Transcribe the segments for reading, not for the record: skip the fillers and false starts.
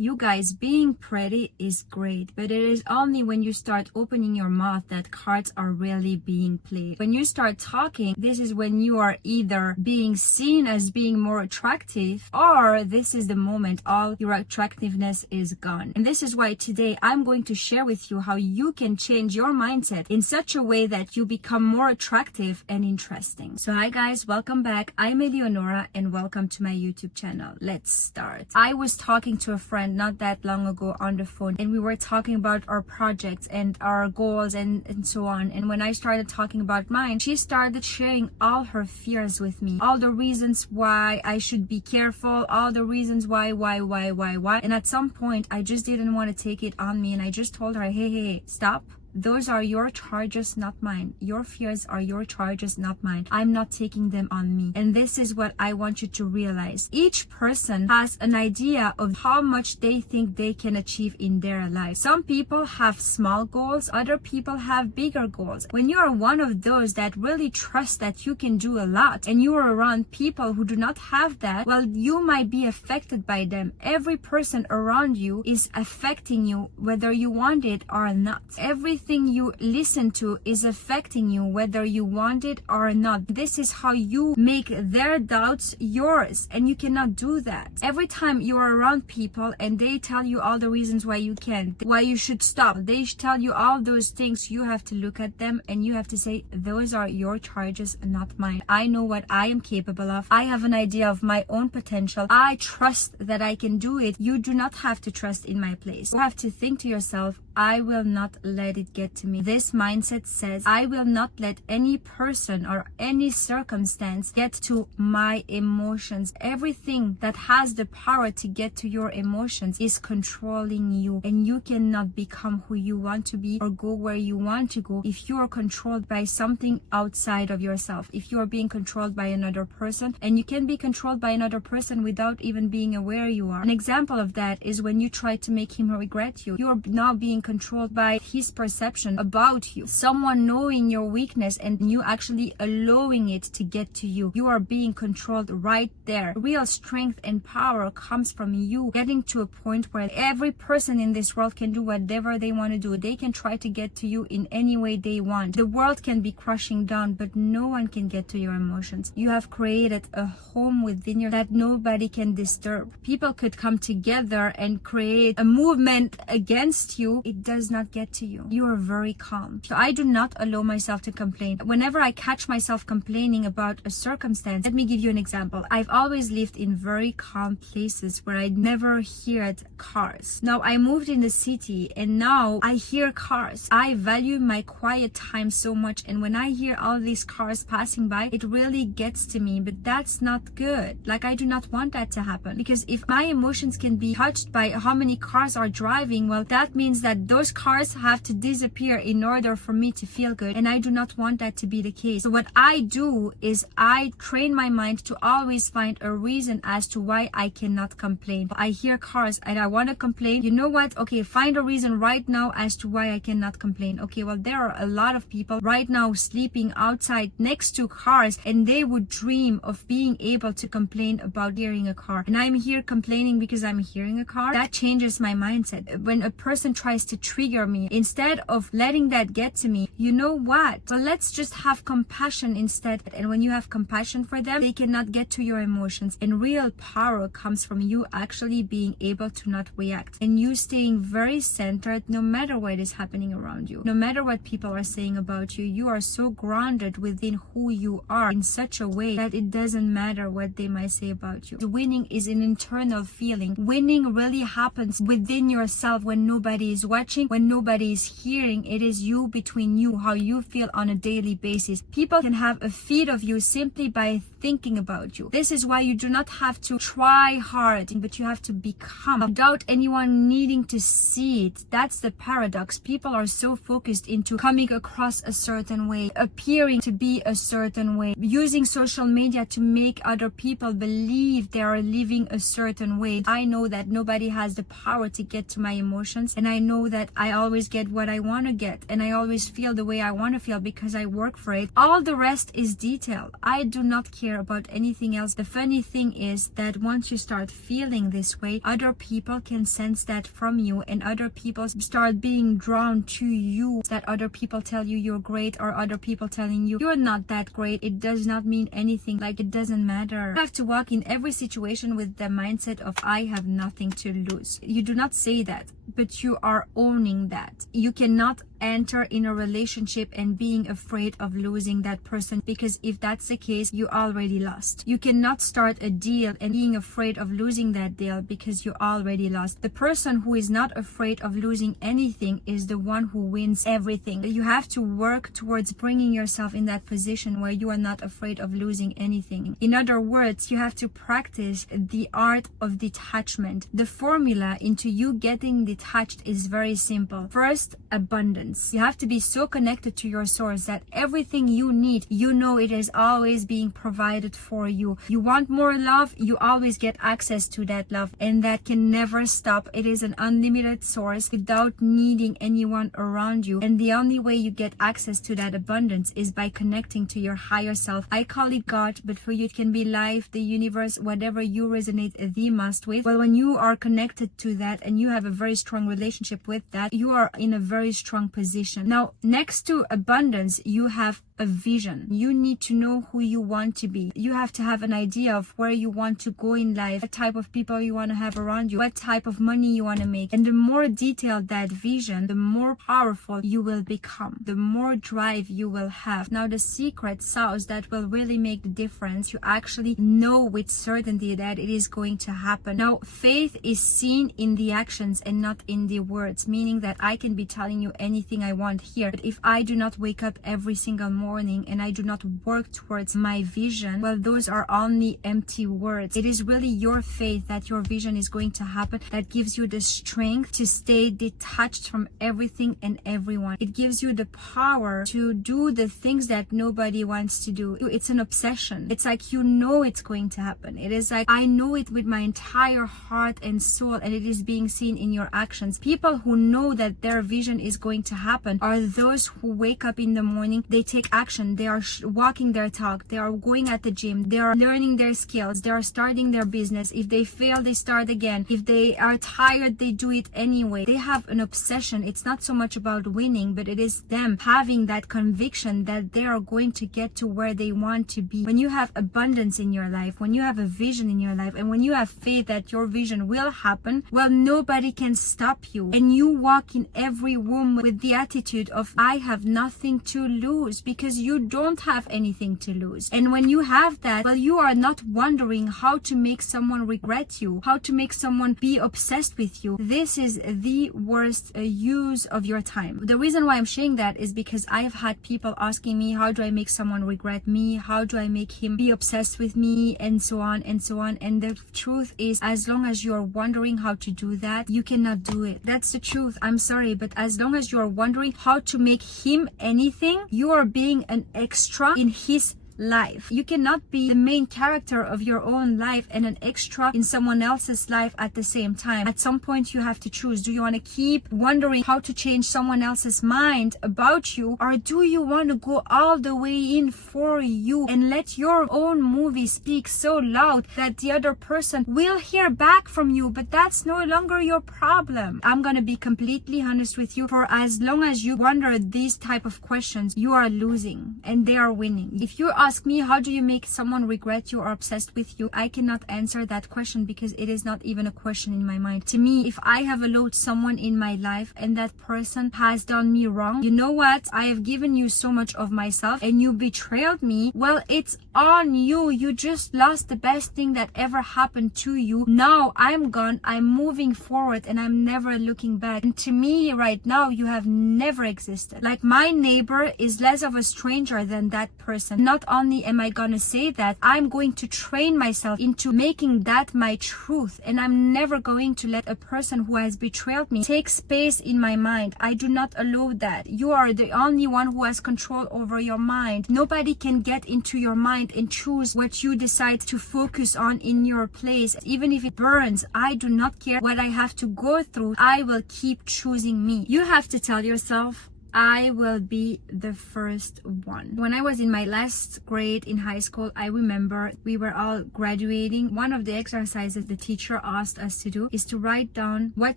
You guys, being pretty is great, but it is only when you start opening your mouth that cards are really being played. When you start talking, this is when you are either being seen as being more attractive, or this is the moment all your attractiveness is gone. And this is why today I'm going to share with you how you can change your mindset in such a way that you become more attractive and interesting. So hi guys, welcome back. I'm Eleonora and welcome to my YouTube channel. Let's start. I was talking to a friend not that long ago on the phone, and we were talking about our projects and our goals and so on. And when I started talking about mine, she started sharing all her fears with me, all the reasons why I should be careful, all the reasons why. And at some point I just didn't want to take it on me, and I just told her, hey, stop. Those are your charges, not mine. Your fears are your charges, not mine. I'm not taking them on me. And this is what I want you to realize. Each person has an idea of how much they think they can achieve in their life. Some people have small goals, other people have bigger goals. When you are one of those that really trust that you can do a lot, and you are around people who do not have that, well, you might be affected by them. Every person around you is affecting you, whether you want it or not. Everything you listen to is affecting you, whether you want it or not. This is how you make their doubts yours, and you cannot do that. Every time you are around people and they tell you all the reasons why you can't, why you should stop, they tell you all those things, you have to look at them and you have to say, those are your charges, not mine. I know what I am capable of. I have an idea of my own potential. I trust that I can do it. You do not have to trust in my place. You have to think to yourself, I will not let it get to me. This mindset says, I will not let any person or any circumstance get to my emotions. Everything that has the power to get to your emotions is controlling you, and you cannot become who you want to be or go where you want to go if you are controlled by something outside of yourself. If you are being controlled by another person, and you can be controlled by another person without even being aware you are. An example of that is when you try to make him regret you. You are now being controlled by his perception about you. Someone knowing your weakness and you actually allowing it to get to you. You are being controlled right there. Real strength and power comes from you getting to a point where every person in this world can do whatever they want to do. They can try to get to you in any way they want. The world can be crushing down, but no one can get to your emotions. You have created a home within you that nobody can disturb. People could come together and create a movement against you. It does not get to you. You are very calm. So I do not allow myself to complain. Whenever I catch myself complaining about a circumstance, let me give you an example. I've always lived in very calm places where I never heard cars. Now I moved in the city and now I hear cars. I value my quiet time so much, and when I hear all these cars passing by, it really gets to me. But that's not good. Like, I do not want that to happen, because if my emotions can be touched by how many cars are driving, well, that means that those cars have to disappear in order for me to feel good, and I do not want that to be the case. So what I do is I train my mind to always find a reason as to why I cannot complain. I hear cars and I want to complain. You know what? Okay, find a reason right now as to why I cannot complain. Okay, well, there are a lot of people right now sleeping outside next to cars, and they would dream of being able to complain about hearing a car, and I'm here complaining because I'm hearing a car. That changes my mindset. When a person tries to trigger me, instead of letting that get to me, you know what? Well, let's just have compassion instead. And when you have compassion for them, they cannot get to your emotions. And real power comes from you actually being able to not react, and you staying very centered no matter what is happening around you. No matter what people are saying about you, you are so grounded within who you are in such a way that it doesn't matter what they might say about you. The winning is an internal feeling. Winning really happens within yourself when nobody is watching, when nobody is hearing. It is you, between you, how you feel on a daily basis. People can have a feed of you simply by thinking about you. This is why you do not have to try hard, but you have to become without anyone needing to see it. That's the paradox. People are so focused into coming across a certain way, appearing to be a certain way, using social media to make other people believe they are living a certain way. I know that nobody has the power to get to my emotions, and I know that I always get what I want to get and I always feel the way I want to feel because I work for it. All the rest is detail. I do not care about anything else. The funny thing is that once you start feeling this way, other people can sense that from you, and other people start being drawn to you. That other people tell you you're great, or other people telling you you're not that great. It does not mean anything. Like, it doesn't matter. You have to walk in every situation with the mindset of I have nothing to lose. You do not say that, but you are owning that. You cannot enter in a relationship and being afraid of losing that person, because if that's the case, you already lost. You cannot start a deal and being afraid of losing that deal, because you already lost. The person who is not afraid of losing anything is the one who wins everything. You have to work towards bringing yourself in that position where you are not afraid of losing anything. In other words, you have to practice the art of detachment. The formula into you getting detached is very simple. First, abundance. You have to be so connected to your source that everything you need, you know it is always being provided for you. You want more love, you always get access to that love, and that can never stop. It is an unlimited source without needing anyone around you. And the only way you get access to that abundance is by connecting to your higher self. I call it God, but for you it can be life, the universe, whatever you resonate the most with. Well, when you are connected to that and you have a very strong relationship with that, you are in a very strong position. Now, next to abundance, you have a vision. You need to know who you want to be. You have to have an idea of where you want to go in life, what type of people you want to have around you, what type of money you want to make. And the more detailed that vision, the more powerful you will become, the more drive you will have. Now, the secret sauce that will really make the difference, you actually know with certainty that it is going to happen. Now, faith is seen in the actions and not in the words, meaning that I can be telling you anything I want here, but if I do not wake up every single morning and I do not work towards my vision, well, those are only empty words. It is really your faith that your vision is going to happen that gives you the strength to stay detached from everything and everyone. It gives you the power to do the things that nobody wants to do. It's an obsession. It's like you know it's going to happen. It is like I know it with my entire heart and soul, and it is being seen in your actions. People who know that their vision is going to happen are those who wake up in the morning, they take action, they are walking their talk, they are going at the gym, they are learning their skills, they are starting their business. If they fail, they start again. If they are tired, they do it anyway. They have an obsession. It's not so much about winning, but it is them having that conviction that they are going to get to where they want to be. When you have abundance in your life, when you have a vision in your life, and when you have faith that your vision will happen, well, nobody can stop you. And you walk in every room with the attitude of I have nothing to lose, because you don't have anything to lose. And when you have that, well, you are not wondering how to make someone regret you, how to make someone be obsessed with you. This is the worst use of your time. The reason why I'm sharing that is because I have had people asking me, how do I make someone regret me? How do I make him be obsessed with me? And so on and so on. And the truth is, as long as you're wondering how to do that, you cannot do it. That's the truth. I'm sorry, but as long as you're wondering how to make him anything, you are being an extra in his life. You cannot be the main character of your own life and an extra in someone else's life at the same time. At some point you have to choose. Do you want to keep wondering how to change someone else's mind about you, or do you want to go all the way in for you and let your own movie speak so loud that the other person will hear back from you, but that's no longer your problem? I'm gonna be completely honest with you. For as long as you wonder these type of questions, you are losing and they are winning. If you ask me, how do you make someone regret you or obsessed with you? I cannot answer that question because it is not even a question in my mind. To me, if I have allowed someone in my life and that person has done me wrong, you know what? I have given you so much of myself and you betrayed me. Well, it's on you. You just lost the best thing that ever happened to you. Now I'm gone. I'm moving forward and I'm never looking back. And to me right now, you have never existed. Like, my neighbor is less of a stranger than that person. Not only am I gonna say that, I'm going to train myself into making that my truth, and I'm never going to let a person who has betrayed me take space in my mind. I do not allow that. You are the only one who has control over your mind. Nobody can get into your mind and choose what you decide to focus on in your place. Even if it burns, I do not care what I have to go through. I will keep choosing me. You have to tell yourself, I will be the first one. When I was in my last grade in high school, I remember we were all graduating. One of the exercises the teacher asked us to do is to write down what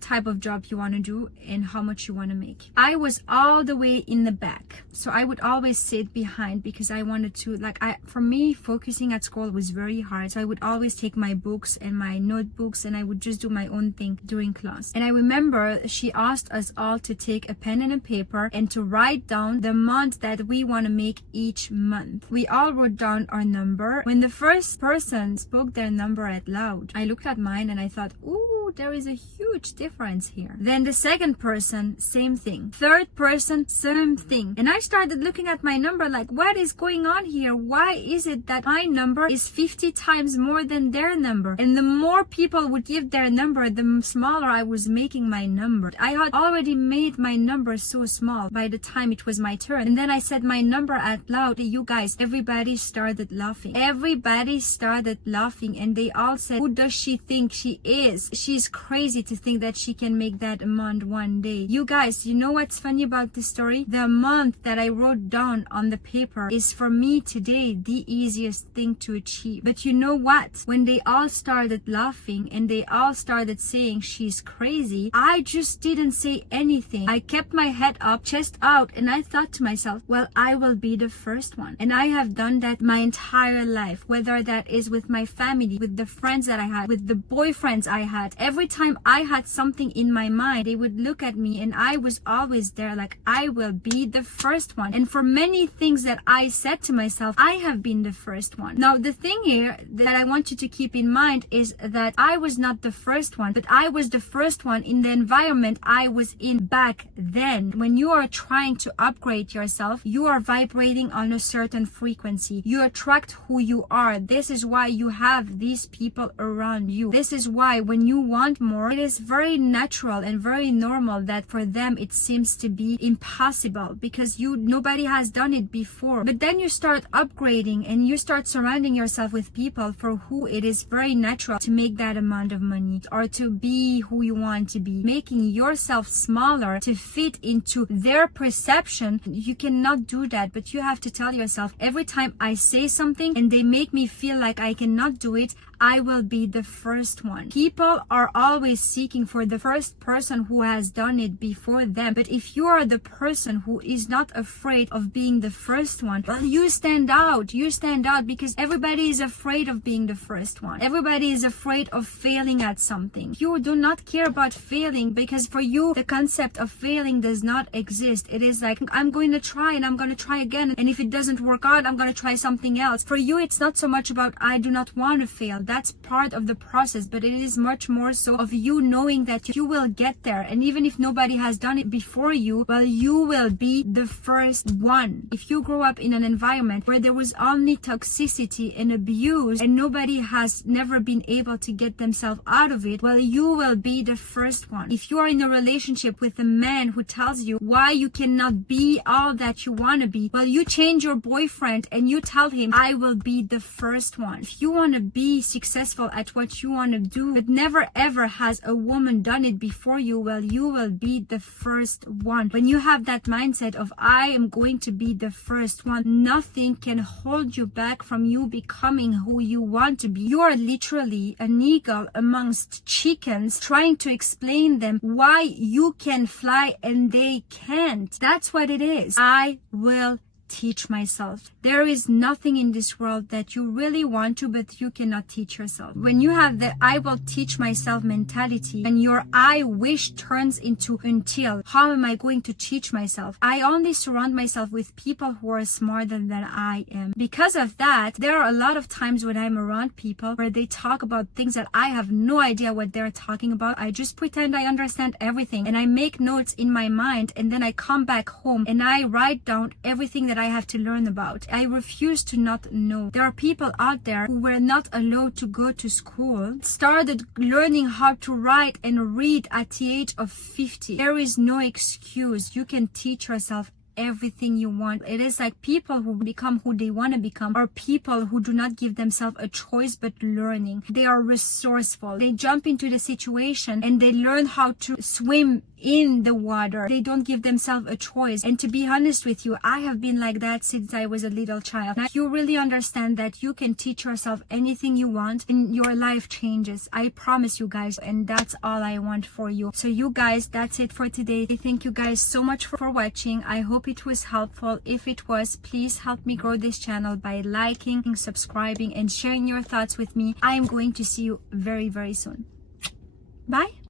type of job you want to do and how much you want to make. I was all the way in the back, so I would always sit behind because I wanted to, for me, focusing at school was very hard. So I would always take my books and my notebooks and I would just do my own thing during class. And I remember she asked us all to take a pen and a paper and to write down the amount that we want to make each month. We all wrote down our number. When the first person spoke their number out loud, I looked at mine and I thought, ooh, there is a huge difference here. Then the second person, same thing. Third person, same thing. And I started looking at my number like, what is going on here? Why is it that my number is 50 times more than their number? And the more people would give their number, the smaller I was making my number. I had already made my number so small by the time it was my turn. And then I said my number out loud. You guys, everybody started laughing. Everybody started laughing and they all said, who does she think she is? She's crazy to think that she can make that amount one day. You guys, you know what's funny about this story? The amount that I wrote down on the paper is for me today the easiest thing to achieve. But you know what? When they all started laughing and they all started saying she's crazy, I just didn't say anything. I kept my head up, chest out, and I thought to myself, well, I will be the first one. And I have done that my entire life, whether that is with my family, with the friends that I had, with the boyfriends I had. Every time I had something in my mind, they would look at me and I was always there like, I will be the first one. And for many things that I said to myself, I have been the first one. Now, the thing here that I want you to keep in mind is that I was not the first one, but I was the first one in the environment I was in back then. When you are trying to upgrade yourself, you are vibrating on a certain frequency. You attract who you are. This is why you have these people around you. This is why when you want more, it is very natural and very normal that for them it seems to be impossible because nobody has done it before. But then you start upgrading and you start surrounding yourself with people for who it is very natural to make that amount of money or to be who you want to be. Making yourself smaller to fit into their perception, you cannot do that. But you have to tell yourself, every time I say something and they make me feel like I cannot do it, I will be the first one. People are always seeking for the first person who has done it before them. But if you are the person who is not afraid of being the first one, well, you stand out. You stand out because everybody is afraid of being the first one. Everybody is afraid of failing at something. You do not care about failing because for you, the concept of failing does not exist. It is like, I'm going to try and I'm going to try again. And if it doesn't work out, I'm going to try something else. For you, it's not so much about, I do not want to fail. That's part of the process, but it is much more so of you knowing that you will get there. And even if nobody has done it before you, well, you will be the first one. If you grow up in an environment where there was only toxicity and abuse and nobody has never been able to get themselves out of it, well, you will be the first one. If you are in a relationship with a man who tells you why you cannot be all that you want to be, well, you change your boyfriend and you tell him, I will be the first one. If you want to be successful at what you want to do, but never ever has a woman done it before you, well, you will be the first one. When you have that mindset of I am going to be the first one, nothing can hold you back from you becoming who you want to be. You are literally an eagle amongst chickens trying to explain them why you can fly and they can't. That's what it is. I will teach myself. There is nothing in this world that you really want to, but you cannot teach yourself. When you have the I will teach myself mentality and your I wish turns into until, how am I going to teach myself? I only surround myself with people who are smarter than I am. Because of that, there are a lot of times when I'm around people where they talk about things that I have no idea what they're talking about. I just pretend I understand everything and I make notes in my mind and then I come back home and I write down everything that I have to learn about. I refuse to not know. There are people out there who were not allowed to go to school, started learning how to write and read at the age of 50. There is no excuse. You can teach yourself everything you want. It is like people who become who they want to become are people who do not give themselves a choice but learning. They are resourceful. They jump into the situation and they learn how to swim in the water. They don't give themselves a choice. And to be honest with you, I have been like that since I was a little child. Now you really understand that you can teach yourself anything you want and your life changes. I promise you guys, and that's all I want for you. So you guys, that's it for today. Thank you guys so much for watching. I hope it was helpful. If it was, please help me grow this channel by liking, subscribing, and sharing your thoughts with me. I am going to see you very, very soon. Bye.